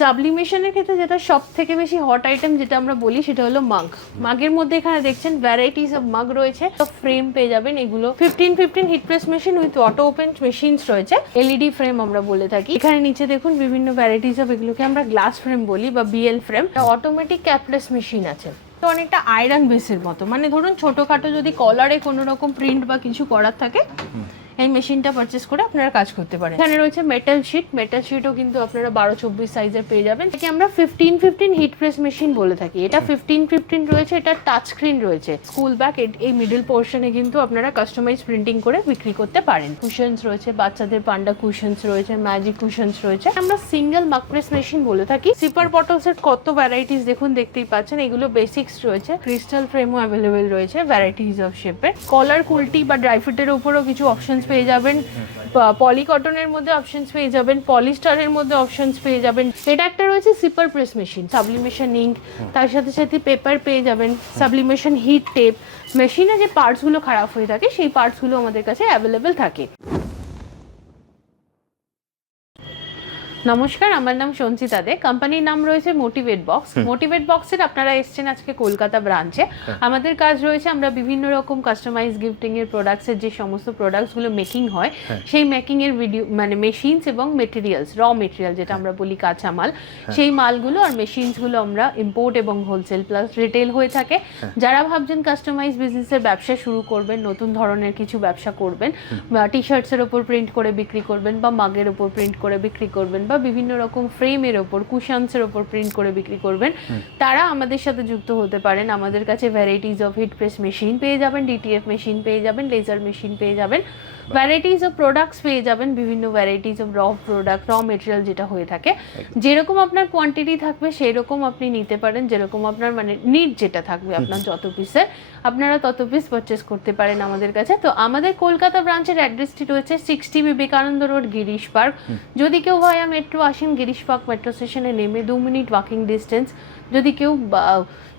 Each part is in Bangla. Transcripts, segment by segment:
সাবলিমেশনের ক্ষেত্রে যেটা সব থেকে বেশি হট আইটেম যেটা আমরা বলি, সেটা হলো মাগ মাগের মধ্যে এখানে দেখছেন ভ্যারাইটিস অফ মাগ রয়েছে। ফ্রেম পেয়ে যাবেন এগুলো। Fifteen fifteen heat press machine with auto open machines রয়েছে। এলইডি ফ্রেম আমরা বলে থাকি। এখানে নিচে দেখুন বিভিন্ন ভ্যারাইটিস অফ এগুলোকে আমরা গ্লাস ফ্রেম বলি বা BL frame automatic capless machine আছে। তো অনেকটা আয়রন বেসের মতো। মানে ধরুন ছোটোখাটো যদি কলারে কোনো রকম প্রিন্ট বা কিছু করার থাকে এই মেশিনটা পারচেস করে আপনারা কাজ করতে পারেন। এখানে রয়েছে মেটাল শিট মেটাল শিটও কিন্তু আপনারা বারো চব্বিশ সাইজের পেয়ে যাবেন। এটাকে আমরা fifteen fifteen heat press machine বলে থাকি। এটা ফিফটিন ফিফটিন রয়েছে এটা টাচ স্ক্রিন রয়েছে। স্কুল ব্যাগ এই মিডল পোর্শনে কিন্তু আপনারা কাস্টমাইজ প্রিন্টিং করে বিক্রি করতে পারেন। কুশনস রয়েছে বাচ্চাদের পান্ডা কুশনস রয়েছে ম্যাজিক কুশনস রয়েছে। আমরা সিঙ্গেল মাক প্রেস মেশিন বলে থাকি। সিপার বটলস এর কত ভ্যারাইটিস দেখুন দেখতেই পাচ্ছেন। এগুলো বেসিক্স রয়েছে। ক্রিস্টাল ফ্রেমও অ্যাভেলেবেল রয়েছে ভ্যারাইটিস অফ শেপের কলার কুলটি বা ড্রাই ফ্রুটের উপরও কিছু অপশনস পেয়ে যাবেন পলিকটনের মধ্যে অপশনস পেয়ে যাবেন পলিস্টারের মধ্যে অপশনস পেয়ে যাবেন। এটা একটা রয়েছে sipper press machine sublimation ink তার সাথে সাথে পেপার পেয়ে যাবেন সাবলিমেশন হিট টেপ মেশিনে যে পার্টসগুলো খারাপ হয়ে থাকে, সেই পার্টসগুলো আমাদের কাছে অ্যাভেলেবেল থাকে। নমস্কার আমার নাম সঞ্চিতা দে। কোম্পানির নাম রয়েছে মোটিভেট বক্স মোটিভেট বক্সের আপনারা এসেছেন আজকে কলকাতা ব্রাঞ্চে আমাদের কাজ রয়েছে আমরা বিভিন্ন রকম কাস্টমাইজ গিফটিং এর প্রোডাক্টসের যে সমস্ত প্রোডাক্টসগুলো মেকিং হয় সেই মেকিং এর ভিডিও মানে মেশিনস এবং মেটেরিয়ালস র মেটেরিয়াল যেটা আমরা বলি কাঁচা মাল সেই মালগুলো আর মেশিনসগুলো আমরা ইম্পোর্ট এবং হোলসেল প্লাস রিটেল হয়ে থাকে। যারা ভাবছেন কাস্টমাইজ বিজনেসের ব্যবসা শুরু করবেন নতুন ধরনের কিছু ব্যবসা করবেন বা টি শার্টসের ওপর প্রিন্ট করে বিক্রি করবেন বা মাগের ওপর প্রিন্ট করে বিক্রি করবেন বা বিভিন্ন রকম ফ্রেমের ওপর কুশান্সের ওপর প্রিন্ট করে বিক্রি করবেন। তারা আমাদের সাথে যুক্ত হতে পারেন। আমাদের কাছে varieties of heat press machine পেয়ে যাবেন ডিটিএফ মেশিন পেয়ে যাবেন লেজার মেশিন পেয়ে যাবেন। ভ্যারাইটিস অফ প্রোডাক্টস পেয়ে যাবেন বিভিন্ন varieties of raw product raw material যেটা হয়ে থাকে। যেরকম আপনার কোয়ান্টিটি থাকবে সেই রকম আপনি নিতে পারেন যেরকম আপনার মানে নিড যেটা থাকবে আপনার যত পিসের আপনারা তত পিস পারচেস করতে পারেন আমাদের কাছে। তো আমাদের কলকাতা ব্রাঞ্চের অ্যাড্রেসটি রয়েছে sixty Vivekananda Road Girish Park যদি কেউ ভায়া মেট্রো আসেন গিরিশ পার্ক মেট্রো স্টেশনে নেমে দু মিনিট ওয়াকিং ডিস্টেন্স যদি কেউ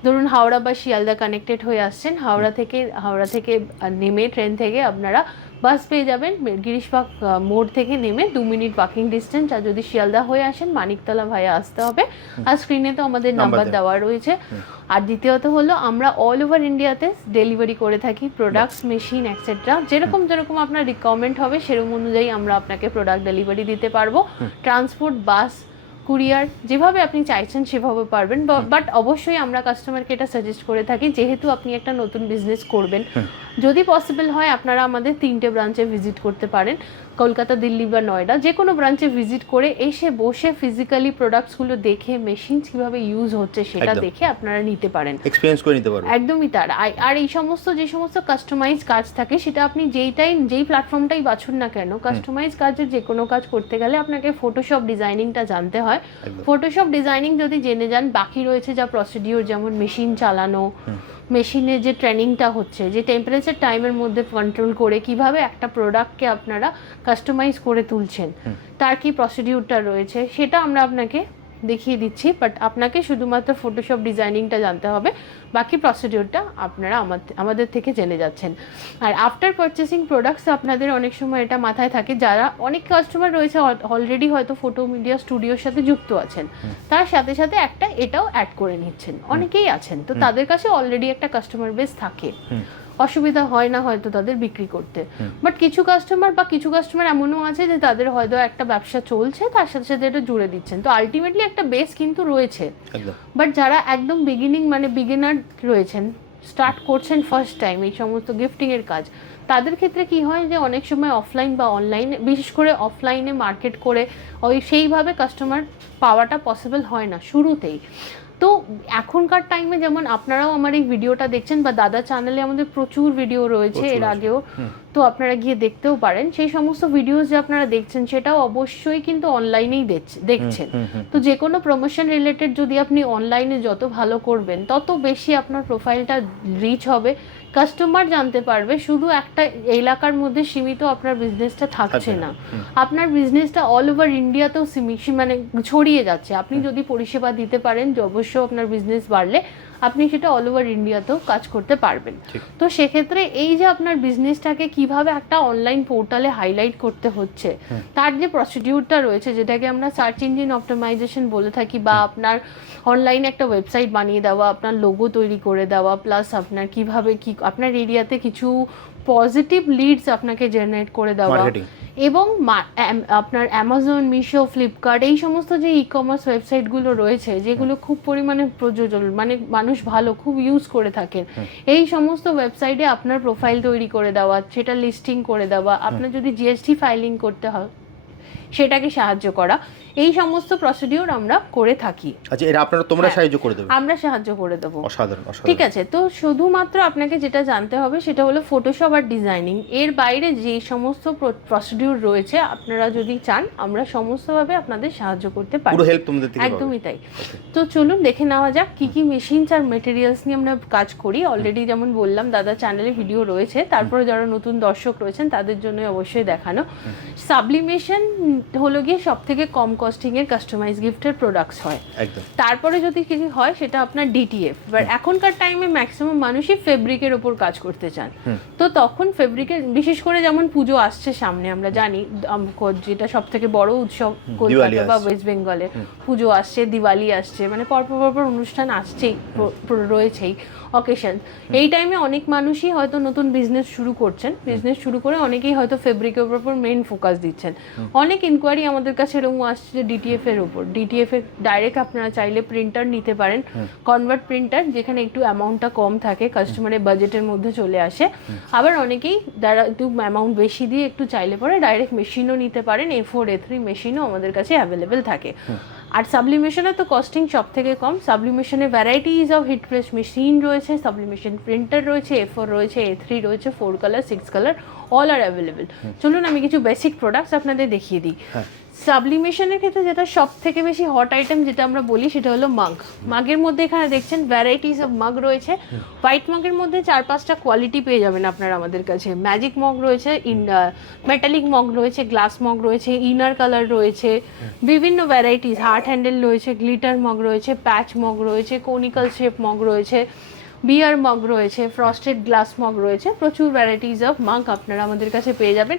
ধরুন হাওড়া বা শিয়ালদা কানেক্টেড হয়ে আসছেন হাওড়া থেকে হাওড়া থেকে নেমে ট্রেন থেকে আপনারা বাস পেয়ে যাবেন। গিরিশবাগ মোড় থেকে নেমে দু মিনিট ওয়াকিং ডিস্টেন্স আর যদি শিয়ালদা হয়ে আসেন মানিকতলা ভাইয়া আসতে হবে। আর স্ক্রিনে তো আমাদের নাম্বার দেওয়া। দেওয়া রয়েছে। আর দ্বিতীয়ত হলো আমরা অল ওভার ইন্ডিয়াতে ডেলিভারি করে থাকি। প্রোডাক্টস মেশিন এক্সেট্রা যেরকম যেরকম আপনার রিকোয়ারমেন্ট হবে সেরকম অনুযায়ী আমরা আপনাকে প্রোডাক্ট ডেলিভারি দিতে পারব। ট্রান্সপোর্ট বাস কুরিয়ার যেভাবে আপনি চাইছেন সেভাবে পারবেন বাট অবশ্যই আমরা কাস্টমারকে এটা সাজেস্ট করে থাকি যেহেতু আপনি একটা নতুন বিজনেস করবেন। যদি পসিবল হয় আপনারা আমাদের তিনটে ব্রাঞ্চে ভিজিট করতে পারেন। কলকাতা দিল্লি বা নয়ডা যে কোনো ব্রাঞ্চে ভিজিট করে এসে বসে ফিজিক্যালি প্রোডাক্টসগুলো দেখে মেশিন কীভাবে ইউজ হচ্ছে সেটা দেখে আপনারা নিতে পারেন। এক্সপিরিয়েন্স করে নিতে পারব একদমই তার। আর এই সমস্ত যে সমস্ত কাস্টমাইজ কাজ থাকে সেটা আপনি যেইটাই যেই প্ল্যাটফর্মটাই বাছুন না কেন কাস্টমাইজ কাজের যে কোনো কাজ করতে গেলে আপনাকে ফটোশপ ডিজাইনিংটা জানতে হয়। ফটোশপ ডিজাইনিং যদি জেনে যান বাকি রয়েছে যা প্রসিডিওর যেমন মেশিন চালানো মেশিনের যে ট্রেনিংটা হচ্ছে যে টেম্পারেচার টাইমের মধ্যে কন্ট্রোল করে কীভাবে একটা প্রোডাক্টকে আপনারা কাস্টমাইজ করে তুলছেন তার কি প্রসিডিউরটা রয়েছে সেটা আমরা আপনাকে দেখিয়ে দিচ্ছি বাট আপনাকে শুধুমাত্র ফটোশপ ডিজাইনিংটা জানতে হবে। বাকি প্রসিডিওরটা আপনারা আমাদের আমাদের থেকে জেনে যাচ্ছেন। আর আফটার পারচেসিং প্রোডাক্টস আপনাদের অনেক সময় এটা মাথায় থাকে যারা অনেক কাস্টমার রয়েছে অলরেডি হয়তো ফটো মিডিয়া স্টুডিওর সাথে যুক্ত আছেন। তার সাথে সাথে একটা এটাও অ্যাড করে নিচ্ছেন। অনেকেই আছেন। তো তাদের কাছে অলরেডি একটা কাস্টমার বেস থাকে। অসুবিধা হয় না হয়তো তাদের বিক্রি করতে। বাট কিছু কাস্টমার বা কিছু কাস্টমার এমনও আছে যে তাদের হয়তো একটা ব্যবসা চলছে তার সাথে সাথে এটা জুড়ে দিচ্ছেন। তো আলটিমেটলি একটা বেস কিন্তু রয়েছে। বাট যারা একদম বিগিনিং মানে বিগিনার রয়েছেন স্টার্ট করছেন ফার্স্ট টাইম এই সমস্ত গিফটিংয়ের কাজ তাদের ক্ষেত্রে কি হয় যে অনেক সময় অফলাইন বা অনলাইনে বিশেষ করে অফলাইনে মার্কেট করে ওই সেইভাবে কাস্টমার পাওয়াটা পসিবল হয় না শুরুতেই। তো এখনকার টাইমে যেমন আপনারাও আমার এই ভিডিওটা দেখছেন বা দাদা চ্যানেলে আমাদের প্রচুর ভিডিও রয়েছে এর আগেও তো আপনারা গিয়ে দেখতেও পারেন। সেই সমস্ত ভিডিওস যে আপনারা দেখছেন সেটাও অবশ্যই কিন্তু অনলাইনেই দেখছেন। তো যে কোনো প্রমোশন রিলেটেড যদি আপনি অনলাইনে যত ভালো করবেন তত বেশি আপনার প্রোফাইলটা রিচ হবে। কাস্টমার জানতে পারবে শুধু একটা এলাকার মধ্যে সীমিত আপনার বিজনেসটা থাকছে না। আপনার বিজনেসটা অল ওভার ইন্ডিয়াতেও মানে ছড়িয়ে যাচ্ছে। আপনি যদি পরিষেবা দিতে পারেন অবশ্যই অবশ্য আপনার বিজনেস বাড়লে আপনি সেটা অল ওভার ইন্ডিয়াতেও কাজ করতে পারবেন। তো সেক্ষেত্রে এই যে আপনার বিজনেসটাকে কীভাবে একটা অনলাইন পোর্টালে হাইলাইট করতে হচ্ছে তার যে প্রসিডিউরটা রয়েছে যেটাকে আমরা সার্চ ইঞ্জিন অপটিমাইজেশন বলে থাকি বা আপনার অনলাইনে একটা ওয়েবসাইট বানিয়ে দেওয়া আপনার লোগো তৈরি করে দেওয়া প্লাস আপনার কীভাবে কি আপনার এরিয়াতে কিছু পজিটিভ লিডস আপনাকে জেনারেট করে দেওয়া. এবং মা- আপনার অ্যামাজন মিশো ফ্লিপকার্ট এই সমস্ত যে ই কমার্স ওয়েবসাইটগুলো রয়েছে যেগুলো খুব পরিমাণে প্রযোজন মানে মানুষ ভালো খুব ইউজ করে থাকেন এই সমস্ত ওয়েবসাইটে আপনার প্রোফাইল তৈরি করে দেওয়া সেটা লিস্টিং করে দেওয়া আপনার যদি জিএসটি ফাইলিং করতে হয় সেটাকে সাহায্য করা। এই সমস্ত প্রসিডিওর আমরা করে থাকি। আচ্ছা এটা আপনারা তোমরা হ্যাঁ। সাহায্য করে দেবে? আমরা সাহায্য করে দেবো। অসাধারণ ঠিক আছে তো শুধুমাত্র আপনাকে যেটা জানতে হবে সেটা হলো ফটোশপ আর ডিজাইনিং এর বাইরে যে সমস্ত প্রসিডিউর রয়েছে আপনারা যদি চান আমরা সমস্তভাবে আপনাদের সাহায্য করতে পারি। পুরো হেল্প তোমাদের থেকে একদমই তাই। তো চলুন দেখে নেওয়া যাক কি কি মেশিনস আর মেটেরিয়ালস নিয়ে আমরা কাজ করি। অলরেডি যেমন বললাম দাদা চ্যানেলে ভিডিও রয়েছে। তারপরে যারা নতুন দর্শক রয়েছেন তাদের জন্য অবশ্যই দেখানো। সাবলিমেশন হলো গিয়ে সব থেকে কম কস্টিং এর কাস্টমাইজ গিফটের প্রোডাক্টস হয়। তারপরে যদি কিছু হয় সেটা আপনার ডিটিএফ এবার এখনকার টাইমে ম্যাক্সিমাম মানুষই ফেব্রিকের ওপর কাজ করতে চান। তো তখন ফেব্রিকের বিশেষ করে যেমন পুজো আসছে সামনে আমরা জানি যেটা সব থেকে বড় উৎসব কলকাতা বা ওয়েস্ট বেঙ্গলে পুজো আসছে দিওয়ালি আসছে মানে পরপর পরপর অনুষ্ঠান আসছেই রয়েছেই অকেশন এই টাইমে অনেক মানুষই হয়তো নতুন বিজনেস শুরু করছেন। বিজনেস শুরু করে অনেকেই হয়তো ফেব্রিকের উপর মেন ফোকাস দিচ্ছেন। অনেক ইনকোয়ারি আমাদের কাছে এরকম আসছে যে ডিটিএফ এর উপর। ডিটিএফ এর ডাইরেক্ট আপনারা চাইলে প্রিন্টার নিতে পারেন। কনভার্ট প্রিন্টার যেখানে একটু অ্যামাউন্টটা কম থাকে কাস্টমারের বাজেটের মধ্যে চলে আসে। আবার অনেকেই যারা একটু অ্যামাউন্ট বেশি দিয়ে একটু চাইলে পরে ডাইরেক্ট মেশিনও নিতে পারেন। এ ফোর এ থ্রি মেশিনও আমাদের কাছে অ্যাভেলেবেল থাকে। আর সাবলিমেশনে তো কস্টিং সব থেকে কম। সাবলিমেশনে varieties of heat press machine রয়েছে সাবলিমেশন প্রিন্টার রয়েছে এ ফোর রয়েছে এ থ্রি রয়েছে four colour six colour all আর অ্যাভেলেবেল চলুন আমি কিছু বেসিক প্রোডাক্টস আপনাদের দেখিয়ে দিই। হ্যাঁ। সাবলিমেশনের ক্ষেত্রে যেটা সব থেকে বেশি হট আইটেম যেটা আমরা বলি, সেটা হলো মাগ মাগের মধ্যে এখানে দেখছেন ভ্যারাইটিস অফ মাগ রয়েছে। হোয়াইট মাগের মধ্যে চার পাঁচটা কোয়ালিটি পেয়ে যাবেন আপনারা আমাদের কাছে। ম্যাজিক মগ রয়েছে মেটালিক মগ রয়েছে গ্লাস মগ রয়েছে ইনার কালার রয়েছে। বিভিন্ন ভ্যারাইটিস হার্ট হ্যান্ডেল রয়েছে গ্লিটার মগ রয়েছে প্যাচ মগ রয়েছে কোনিক্যাল শেপ মগ রয়েছে। বিয়ার মগ রয়েছে ফ্রস্টেড গ্লাস মগ রয়েছে, প্রচুর ভ্যারাইটিস অফ মাগ আপনারা আমাদের কাছে পেয়ে যাবেন।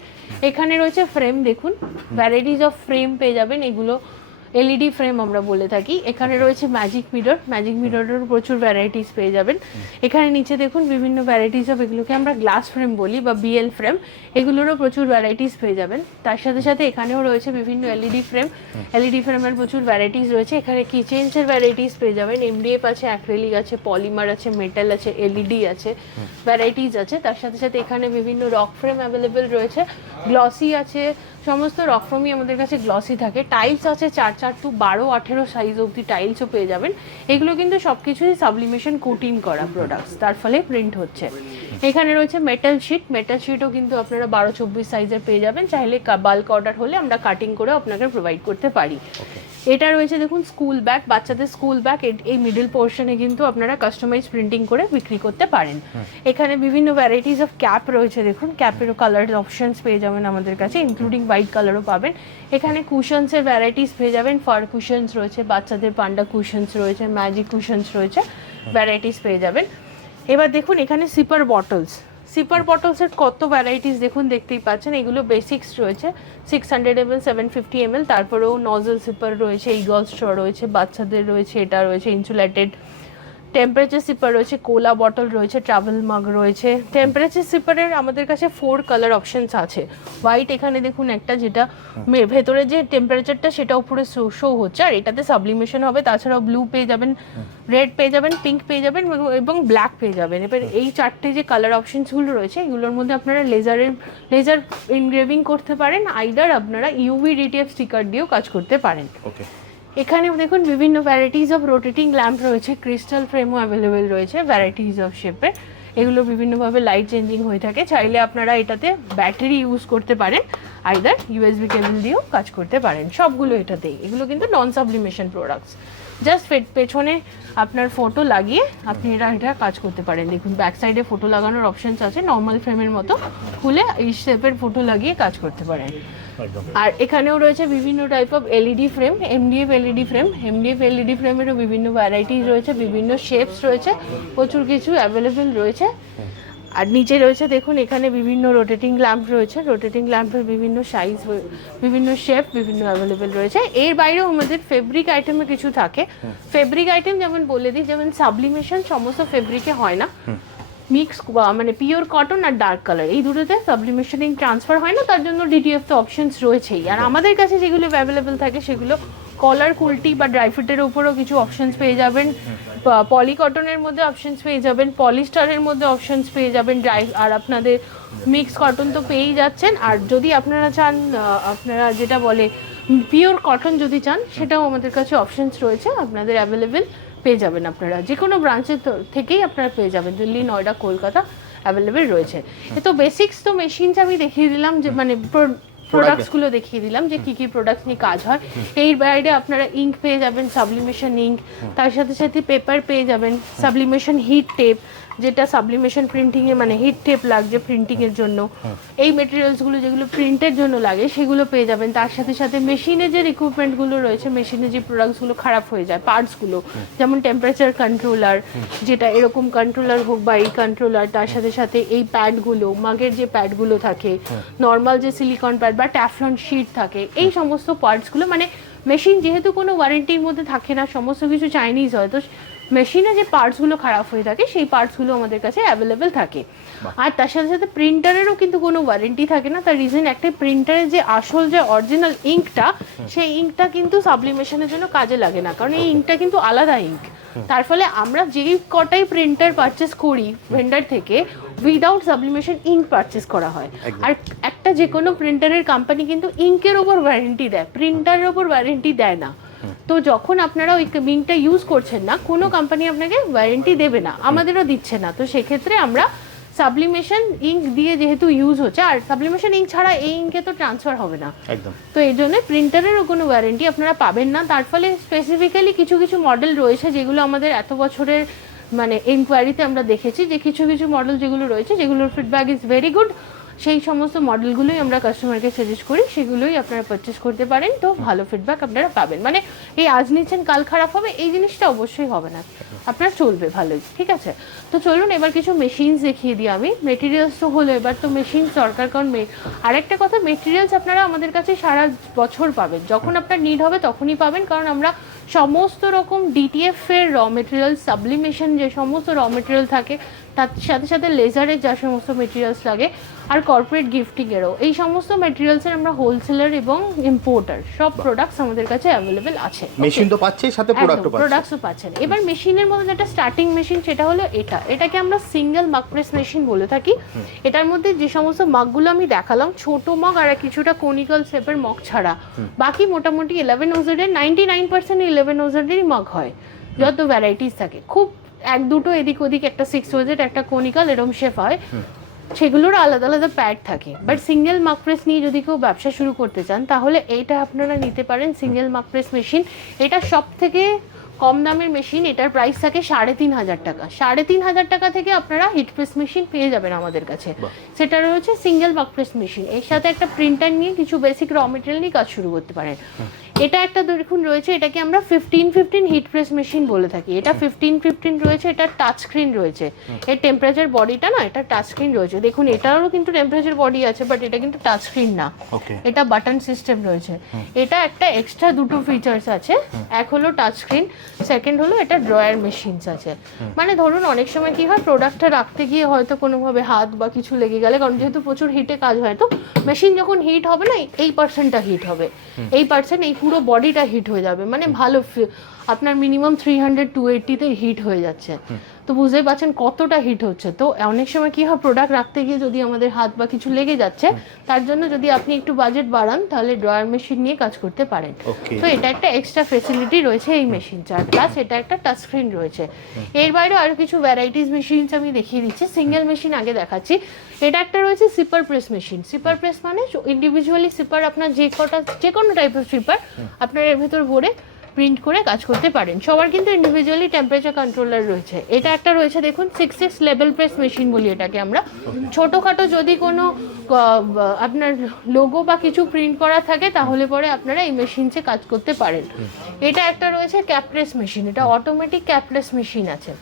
এখানে রয়েছে ফ্রেম দেখুন ভ্যারাইটিস অফ ফ্রেম পেয়ে যাবেন। এগুলো এলইডি ফ্রেম আমরা বলে থাকি। এখানে রয়েছে ম্যাজিক মিরর ম্যাজিক মিররেরও প্রচুর ভ্যারাইটিস পেয়ে যাবেন। এখানে নিচে দেখুন বিভিন্ন ভ্যারাইটিস অফ এগুলোকে আমরা গ্লাস ফ্রেম বলি বা বিএল ফ্রেম এগুলোরও প্রচুর ভ্যারাইটিস পেয়ে যাবেন। তার সাথে সাথে এখানেও রয়েছে বিভিন্ন এলইডি ফ্রেম এলইডি ফ্রেমের প্রচুর ভ্যারাইটিস রয়েছে। এখানে কিচেন্সের ভ্যারাইটিস পেয়ে যাবেন। এমডিএফ আছে অ্যাক্রেলিক আছে পলিমার আছে মেটাল আছে এলইডি আছে ভ্যারাইটিস আছে। তার সাথে সাথে এখানে বিভিন্ন রক ফ্রেম অ্যাভেলেবেল রয়েছে। গ্লসি আছে সমস্ত রকমই আমাদের কাছে গ্লসি থাকে। টাইলস আছে চার চার টু বারো, আঠেরো সাইজ অবধি টাইলসও পেয়ে যাবেন। এগুলো কিন্তু সব কিছুই সাবলিমেশন কোটিং করা প্রোডাক্টস তার ফলে প্রিন্ট হচ্ছে। এখানে রয়েছে মেটাল শিট মেটাল শিটও কিন্তু আপনারা বারো চব্বিশ সাইজের পেয়ে যাবেন। চাইলে বাল্ক অর্ডার হলে আমরা কাটিং করে আপনাকে প্রোভাইড করতে পারি। এটা রয়েছে দেখুন স্কুল ব্যাগ বাচ্চাদের স্কুল ব্যাগ এই মিডল পোর্শনে কিন্তু আপনারা কাস্টমাইজ প্রিন্টিং করে বিক্রি করতে পারেন। এখানে বিভিন্ন ভ্যারাইটিস অফ ক্যাপ রয়েছে দেখুন। ক্যাপেরও কালার অপশনস পেয়ে যাবেন আমাদের কাছে ইনক্লুডিং হোয়াইট কালারও পাবেন। এখানে কুশনসের ভ্যারাইটিস পেয়ে যাবেন। ফার কুশনস রয়েছে বাচ্চাদের পান্ডা কুশনস রয়েছে ম্যাজিক কুশনস রয়েছে ভ্যারাইটিস পেয়ে যাবেন। এবার দেখুন, এখানে সিপার বটলস সিপার বটলসের কত ভ্যারাইটিস দেখুন, দেখতেই পাচ্ছেন। এগুলো বেসিক্স রয়েছে। Six hundred M L seven fifty M L তারপরেও নজল সিপার রয়েছে ইগল স্ট্র রয়েছে, বাচ্চাদের রয়েছে, এটা রয়েছে ইনসুলেটেড টেম্পারেচার সিপার রয়েছে কোলা বটল রয়েছে ট্রাভেল মাগ রয়েছে। টেম্পারেচার সিপারের আমাদের কাছে ফোর কালার অপশনস আছে। হোয়াইট এখানে দেখুন একটা যেটা ভেতরে যে টেম্পারেচারটা সেটা উপরে শো হচ্ছে আর এটাতে সাবলিমেশন হবে তাছাড়াও ব্লু পেয়ে যাবেন রেড পেয়ে যাবেন পিঙ্ক পেয়ে যাবেন এবং- ব্ল্যাক পেয়ে যাবেন। এবার এই চারটে যে কালার অপশনসগুলো রয়েছে এগুলোর মধ্যে আপনারা লেজারের লেজার ইনগ্রেভিং করতে পারেন আইদার আপনারা ইউভি ডিটিএফ স্টিকার দিয়েও কাজ করতে পারেন। ওকে এখানেও দেখুন বিভিন্ন ভ্যারাইটিস অফ রোটেটিং ল্যাম্প রয়েছে ক্রিস্টাল ফ্রেমও অ্যাভেলেবেল রয়েছে ভ্যারাইটিস অফ শেপের এগুলো বিভিন্নভাবে লাইট চেঞ্জিং হয়ে থাকে। চাইলে আপনারা এটাতে ব্যাটারি ইউজ করতে পারেন আইদার ইউএসবি কেবল দিয়েও কাজ করতে পারেন। সবগুলো এটাতেই। এগুলো কিন্তু নন সাবলিমেশন প্রোডাক্টস জাস্ট পেছনে আপনার ফটো লাগিয়ে আপনি এটা এটা কাজ করতে পারেন। দেখুন ব্যাক সাইডে ফটো লাগানোর অপশনস আছে। নর্মাল ফ্রেমের মতো খুলে এই শেপের ফটো লাগিয়ে কাজ করতে পারেন। আর এখানেও রয়েছে বিভিন্ন type of LED frame MDF LED frame MDF LED ফ্রেমেরও বিভিন্ন ভ্যারাইটিস রয়েছে বিভিন্ন শেপস রয়েছে প্রচুর কিছু অ্যাভেলেবেল রয়েছে। আর নিচে রয়েছে দেখুন এখানে বিভিন্ন রোটেটিং ল্যাম্প রয়েছে রোটেটিং ল্যাম্পের বিভিন্ন সাইজ বিভিন্ন শেপ বিভিন্ন অ্যাভেলেবেল রয়েছে। এর বাইরেও আমাদের ফেব্রিক আইটেমে কিছু থাকে। ফেব্রিক আইটেম যেমন বলে দিই যেমন সাবলিমেশন সমস্ত ফেব্রিকে হয় না। মিক্স মানে পিওর কটন আর ডার্ক কালার এই দুটোতে সাবলিমেশন সাবলিমেশনিং ট্রান্সফার হয় না তার জন্য ডিটিএফ তো অপশনস রয়েছেই। আর আমাদের কাছে যেগুলো অ্যাভেলেবেল থাকে সেগুলো কলার কুলটি বা ড্রাই ফিটের উপরও কিছু অপশনস পেয়ে যাবেন। পলি কটনের মধ্যে অপশনস পেয়ে যাবেন পলিস্টারের মধ্যে অপশনস পেয়ে যাবেন ড্রাই আর আপনাদের মিক্স কটন তো পেয়েই যাচ্ছেন। আর যদি আপনারা চান আপনারা যেটা বলে পিওর কটন যদি চান সেটাও আমাদের কাছে অপশনস রয়েছে আপনাদের অ্যাভেলেবেল পেয়ে যাবেন আপনারা। যে কোনো ব্রাঞ্চের থেকেই আপনারা পেয়ে যাবেন। দিল্লি নয়ডা কলকাতা অ্যাভেলেবেল রয়েছে। তো বেসিক্স তো মেশিনস আমি দেখিয়ে দিলাম যে মানে প্রোডাক্টসগুলো দেখিয়ে দিলাম যে কী কী প্রোডাক্টস নিয়ে কাজ হয়। এই বাইরে আপনারা ইঙ্ক পেয়ে যাবেন সাবলিমেশন ইঙ্ক তার সাথে সাথে পেপার পেয়ে যাবেন সাবলিমেশন হিট টেপ যেটা সাবলিমেশন প্রিন্টিং এ মানে হিট টেপ লাগছে প্রিন্টিং এর জন্য। এই মেটেরিয়ালসগুলো যেগুলো প্রিন্টের জন্য লাগে সেগুলো পেয়ে যাবেন। তার সাথে সাথে মেশিনে যে রিক্রুটমেন্টগুলো রয়েছে মেশিনে যে প্রোডাক্টসগুলো খারাপ হয়ে যায় পার্টসগুলো যেমন টেম্পারেচার কন্ট্রোলার যেটা এরকম কন্ট্রোলার হোক বা এই কন্ট্রোলার তার সাথে সাথে এই প্যাডগুলো মাগের যে প্যাডগুলো থাকে নর্মাল যে সিলিকন প্যাড বা ট্যাফলন শিট থাকে এই সমস্ত পার্টসগুলো মানে মেশিন যেহেতু কোনো ওয়ারেন্টির মধ্যে থাকে না সমস্ত কিছু চাইনিজ হয় তো মেশিনে যে পার্টসগুলো খারাপ হয়ে থাকে সেই পার্টসগুলো আমাদের কাছে অ্যাভেলেবেল থাকে। আর তার সাথে সাথে প্রিন্টারেরও কিন্তু কোনো ওয়ারেন্টি থাকে না। তার রিজন একটা প্রিন্টারের যে আসল যে অরিজিনাল ইঙ্কটা সেই ইঙ্কটা কিন্তু সাবলিমেশনের জন্য কাজে লাগে না। কারণ এই ইঙ্কটা কিন্তু আলাদা ইঙ্ক তার ফলে আমরা যেই কটাই প্রিন্টার পারচেস করি ভেন্ডার থেকে উইদাউট সাবলিমেশন ইঙ্ক পারচেস করা হয়। আর একটা যে কোনো প্রিন্টারের কোম্পানি কিন্তু ইঙ্কের ওপর ওয়ারেন্টি দেয় প্রিন্টারের ওপর ওয়ারেন্টি দেয় না। তো যখন আপনারা ওই ইঙ্কটা ইউজ করছেন না কোনো কোম্পানি আপনাকে ওয়ারেন্টি দেবে না আমাদেরও দিচ্ছে না। তো সেক্ষেত্রে আমরা সাবলিমেশন ইঙ্ক দিয়ে যেহেতু ইউজ হচ্ছে আর সাবলিমেশন ইঙ্ক ছাড়া এই ইঙ্কে তো ট্রান্সফার হবে না। একদম। তো এই জন্য প্রিন্টারেরও কোনো ওয়ারেন্টি আপনারা পাবেন না। তার ফলে স্পেসিফিক্যালি কিছু কিছু মডেল রয়েছে যেগুলো আমাদের এত বছরের মানে এনকোয়ারিতে আমরা দেখেছি যে কিছু কিছু মডেল যেগুলো রয়েছে যেগুলোর ফিডব্যাক ইজ ভেরি গুড সেই সমস্ত মডেলগুলোই আমরা কাস্টমারকে সাজেস্ট করি সেগুলোই আপনারা পারচেস করতে পারেন। তো ভালো ফিডব্যাক আপনারা পাবেন। মানে এই আজ নিচ্ছেন কাল খারাপ হবে এই জিনিসটা অবশ্যই হবে না। আপনার চলবে ভালোই ঠিক আছে? তো চলুন এবার কিছু মেশিনস দেখিয়ে দিই আমি। মেটেরিয়ালস তো হলো এবার তো মেশিন দরকার কারণ মে- আরেকটা কথা মেটেরিয়ালস আপনারা আমাদের কাছে সারা বছর পাবেন। যখন আপনার নিড হবে তখনই পাবেন কারণ আমরা সমস্ত রকম ডিটিএফ এর র মেটেরিয়াল সাবলিমেশন যে সমস্ত র মেটেরিয়াল থাকে তার সাথে সাথে লেজারের যা সমস্ত মেটেরিয়ালস লাগে আর কর্পোরেট গিফটিংয়েরও এই সমস্ত মেটেরিয়ালসের আমরা হোলসেলার এবং ইম্পোর্টার সব প্রোডাক্টস আমাদের কাছে অ্যাভেলেবেল আছে। মেশিন তো পাচ্ছে সাথে প্রোডাক্টও পাচ্ছে প্রোডাক্টসও পাচ্ছেন। এবার মেশিনের মধ্যে যেটা স্টার্টিং মেশিন সেটা হলো এটা। এটাকে আমরা সিঙ্গেল মাগ প্রেস মেশিন বলে থাকি। এটার মধ্যে যে সমস্ত মাগগুলো আমি দেখালাম ছোট মগ আর কিছুটা কোনিক্যাল শেপের মগ ছাড়া। বাকি মোটামুটি ইলেভেন ওজেডের নাইনটি নাইন পার্সেন্ট ইলেভেন ওজেডেরই মগ হয়। যত ভ্যারাইটিস থাকে। খুব এক দুটো এদিক ওদিক একটা সিক্স ওজেড একটা কোনিক্যাল এরম শেপ হয়। সেগুলোর আলাদা আলাদা প্যাড থাকে। বাট সিঙ্গেল মাক প্রেস নিয়ে যদি কেউ ব্যবসা শুরু করতে চান তাহলে এইটা আপনারা নিতে পারেন সিঙ্গেল মাকপ্রেস মেশিন এটা সব থেকে কম দামের মেশিন এটার প্রাইস থাকে সাড়ে তিন হাজার টাকা। সাড়ে তিন হাজার টাকা থেকে আপনারা হিট প্রেস মেশিন পেয়ে যাবেন আমাদের কাছে। সেটা রয়েছে সিঙ্গেল মাক প্রেস মেশিন এর সাথে একটা প্রিন্টার নিয়ে কিছু বেসিক র মেটেরিয়াল নিয়ে কাজ শুরু করতে পারেন। এটা একটা দেখুন রয়েছে এটাকে আমরা fifteen fifteen heat press machine বলে থাকি। এটা ফিফটিন ফিফটিন রয়েছে এটা টাচ স্ক্রিন রয়েছে। এর টেম্পারেচার বডিটা না এটা টাচ স্ক্রিন রয়েছে। দেখুন এটারও কিন্তু টেম্পারেচার বডি আছে বাট এটা কিন্তু টাচ স্ক্রিন না। এটা বাটন সিস্টেম রয়েছে। এটা একটা এক্সট্রা দুটো ফিচার্স আছে। এক হলো টাচ স্ক্রিন সেকেন্ড হলো এটা ড্রয়ার মেশিনস আছে। মানে ধরুন অনেক সময় কি হয় প্রোডাক্টটা রাখতে গিয়ে হয়তো কোনোভাবে হাত বা কিছু লেগে গেলে কারণ যেহেতু প্রচুর হিটে কাজ হয় তো মেশিন যখন হিট হবে না এই পার্সেন্টটা হিট হবে। এই পার্সেন্ট এই পুরো বডিটা হিট হয়ে যাবে। মানে ভালো আপনার মিনিমাম থ্রি হান্ড্রেড টু এইটিতে হিট হয়ে যাচ্ছে। তো বুঝতেই পারছেন কতটা হিট হচ্ছে। তো অনেক সময় কী হয় প্রোডাক্ট রাখতে গিয়ে যদি আমাদের হাত বা কিছু লেগে যাচ্ছে তার জন্য যদি আপনি একটু বাজেট বাড়ান তাহলে ড্রয়ার মেশিন নিয়ে কাজ করতে পারেন। তো এটা একটা এক্সট্রা ফেসিলিটি রয়েছে এই মেশিনটা আর প্লাস এটা একটা টাচ স্ক্রিন রয়েছে। এর বাইরেও আরও কিছু ভ্যারাইটিস মেশিনস আমি দেখিয়ে দিচ্ছি। সিঙ্গেল মেশিন আগে দেখাচ্ছি। এটা একটা রয়েছে sipper press machine sipper press মানে ইন্ডিভিজুয়ালি সিপার আপনার যে কটা যে কোনো টাইপের সিপার আপনার এর ভেতর ভরে প্রিন্ট করে কাজ করতে পারেন। সবার কিন্তু ইন্ডিভিজুয়ালি টেম্পারেচার কন্ট্রোলার রয়েছে। এটা একটা রয়েছে দেখুন six six level press machine বলি এটাকে আমরা। ছোটোখাটো যদি কোনো আপনার লোগো বা কিছু প্রিন্ট করা থাকে তাহলে পরে আপনারা এই মেশিনসে কাজ করতে পারেন। এটা একটা রয়েছে ক্যাপ্রেস মেশিন এটা অটোমেটিক ক্যাপ্রেস মেশিন আছে।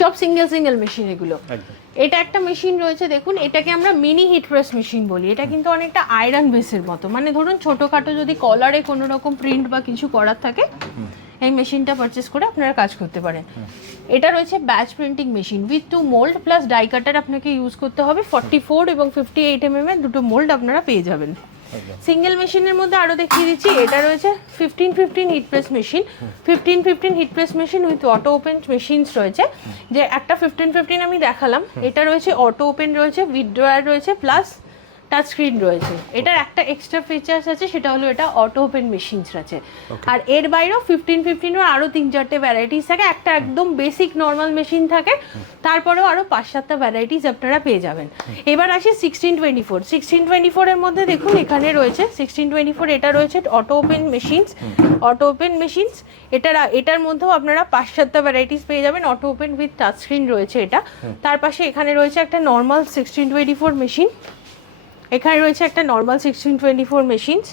সব সিঙ্গেল সিঙ্গেল মেশিন এগুলো। এটা একটা মেশিন রয়েছে দেখুন এটাকে আমরা মিনি হিট প্রেস মেশিন বলি। এটা কিন্তু অনেকটা আয়রন বেসের মতো। মানে ধরুন ছোটোখাটো যদি কলারে কোনো রকম প্রিন্ট বা কিছু করার থাকে এই মেশিনটা পারচেস করে আপনারা কাজ করতে পারেন। এটা রয়েছে batch printing machine with two mould plus die cutter আপনাকে ইউজ করতে হবে। ফর্টি ফোর এবং ফিফটি এইট এম এর দুটো মোল্ড আপনারা পেয়ে যাবেন। সিঙ্গেল মেশিনের মধ্যে আরও দেখিয়ে দিচ্ছি এটা রয়েছে fifteen fifteen heat press machine fifteen fifteen heat press machine with auto open machines রয়েছে। যে একটা ফিফটিন ফিফটিন আমি দেখালাম এটা রয়েছে অটো ওপেন রয়েছে উইথড্রয়ার রয়েছে প্লাস টাচ স্ক্রিন রয়েছে। এটার একটা এক্সট্রা ফিচার্স আছে সেটা হলো এটা অটো ওপেন মেশিনস আছে। আর এর বাইরেও ফিফটিন ফিফটিনের আরও তিন চারটে ভ্যারাইটিস থাকে একটা একদম বেসিক নর্মাল মেশিন থাকে তারপরেও আরও পাঁচ সাতটা ভ্যারাইটিস আপনারা পেয়ে যাবেন। এবার আসি sixteen twenty four sixteen twenty ফোরের মধ্যে দেখুন এখানে রয়েছে সিক্সটিন টোয়েন্টি ফোর এটা রয়েছে auto open machines auto open machines এটার এটার মধ্যেও আপনারা পাঁচ সাতটা ভ্যারাইটিস পেয়ে যাবেন। Auto open with touch screen রয়েছে এটা। তার পাশে এখানে রয়েছে একটা normal sixteen twenty four machine এখানে রয়েছে একটা normal sixteen twenty four machines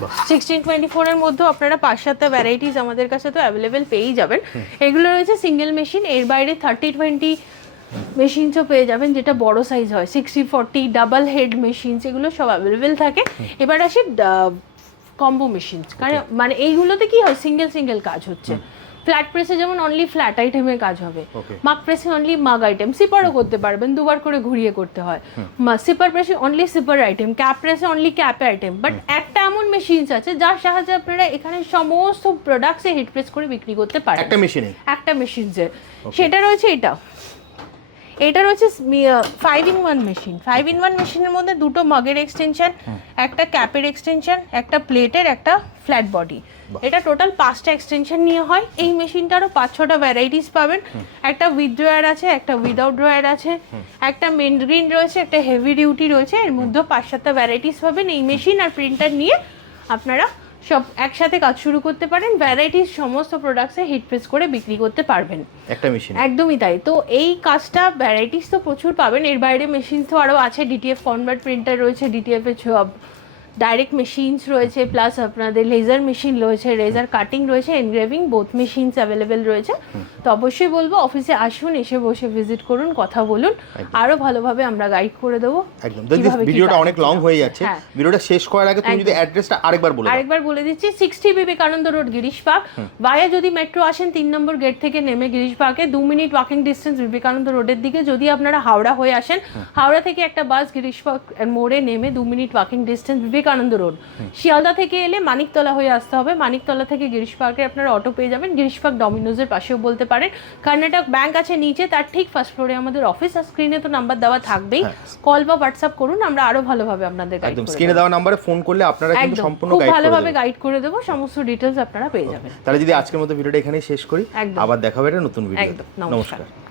বাহ। সিক্সটিন টোয়েন্টি ফোরের মধ্যেও আপনারা পাঁচ সাতটা ভ্যারাইটিস আমাদের কাছে তো অ্যাভেলেবেল পেয়েই যাবেন। এগুলো রয়েছে সিঙ্গেল মেশিন এর বাইরে থার্টি টোয়েন্টি মেশিনসও পেয়ে যাবেন যেটা বড় সাইজ হয়। Sixty forty double head machines এগুলো সব অ্যাভেলেবেল থাকে। এবার আসি কম্বো মেশিনস কারণ মানে এইগুলোতে কি হয় সিঙ্গেল সিঙ্গেল কাজ হচ্ছে। ফ্ল্যাট প্রেসে যেমন অনলি ফ্ল্যাট আইটেমের কাজ হবে। মাগ প্রেসে অনলি মাগ আইটেম সিপারও করতে পারবেন দুবার করে ঘুরিয়ে করতে হয়। সিপার প্রেসে অনলি সিপার আইটেম ক্যাপ প্রেসে অনলি ক্যাপ আইটেম বাট একটা এমন মেশিনস আছে যার সাহায্যে আপনারা এখানে সমস্ত প্রোডাক্টসে হিট প্রেস করে বিক্রি করতে পারেন। একটা মেশিনে একটা মেশিনসের সেটা রয়েছে এটা। এটা রয়েছে five in one machine five in one মেশিনের মধ্যে দুটো মগের এক্সটেনশন একটা ক্যাপের এক্সটেনশন একটা প্লেটের একটা ফ্ল্যাট বডি এটা টোটাল পাঁচটা এক্সটেনশন নিয়ে হয়। এই মেশিনটারও পাঁচ ছটা ভ্যারাইটিস পাবেন। একটা উইথ ড্রয়ার আছে একটা উইদাউট ড্রয়ার আছে একটা মেন গ্রিন রয়েছে একটা হেভি ডিউটি রয়েছে। এর মধ্যেও পাঁচ সাতটা ভ্যারাইটিস পাবেন। এই মেশিন আর প্রিন্টার নিয়ে আপনারা সব একসাথে কাজ শুরু করতে পারেন ভ্যারাইটিস সমস্ত প্রোডাক্টসে হিট প্রেস করে বিক্রি করতে পারবেন। একটা মেশিন একদমই তাই। তো এই কাজটা ভ্যারাইটিস তো প্রচুর পাবেন এর বাইরে মেশিন তো আরও আছে ডিটিএফ কনভার্ট প্রিন্টার রয়েছে ডিটিএফ এর ডাইরেক্ট মেশিনস রয়েছে প্লাস আপনাদের লেজার মেশিন রয়েছে লেজার কাটিং রয়েছে এনগ্রেভিং বোথ মেশিনস অ্যাভেলেবেল রয়েছে। তো অবশ্যই বলব অফিসে আসুন এসে বসে ভিজিট করুন কথা বলুন। আরও ভালোভাবে আমরা গাইড করে দেবো। একদম। ভিডিওটা অনেক লং হয়ে যাচ্ছে। হ্যাঁ। ভিডিওটা শেষ করার আগে তুমি যদি অ্যাড্রেসটা আরেকবার বলে আরেকবার বলে দিচ্ছি sixty Vivekananda road Girish park via যদি মেট্রো আসেন তিন নম্বর গেট থেকে নেমে গিরিশ পার্কে দু মিনিট ওয়াকিং ডিস্টেন্স বিবেকানন্দ রোডের দিকে। যদি আপনারা হাওড়া হয়ে আসেন হাওড়া থেকে একটা বাস গিরিশ পার্ক মোড়ে নেমে দু minute walking distance Vivekananda road. Sealdah থেকে এলে মানিকতলা হয়ে আসতে হবে। মানিকতলা থেকে গিরিশ পার্কে আপনারা অটো পেয়ে যাবেন। গিরিশ পার্ক ডমিনোজের পাশেও বলতে পারেন। কর্ণাটক ব্যাংক আছে নিচে তার ঠিক ফার্স্ট ফ্লোরে আমাদের অফিস আর স্ক্রিনে তো নাম্বার দেওয়া থাকবেই। কল বা হোয়াটসঅ্যাপ করুন আমরা আরও ভালোভাবে আপনাদের গাইড একদম স্ক্রিনে দেওয়া নাম্বারে ফোন করলে আপনারা কিন্তু সম্পূর্ণ খুব গাইড করে ভালোভাবে গাইড করে দেবো। সমস্ত ডিটেলস আপনারা পেয়ে যাবেন। তাহলে যদি আজকের মতো ভিডিওটা এখানেই শেষ করি। আবার দেখাবে একটা নতুন ভিডিও। নমস্কার।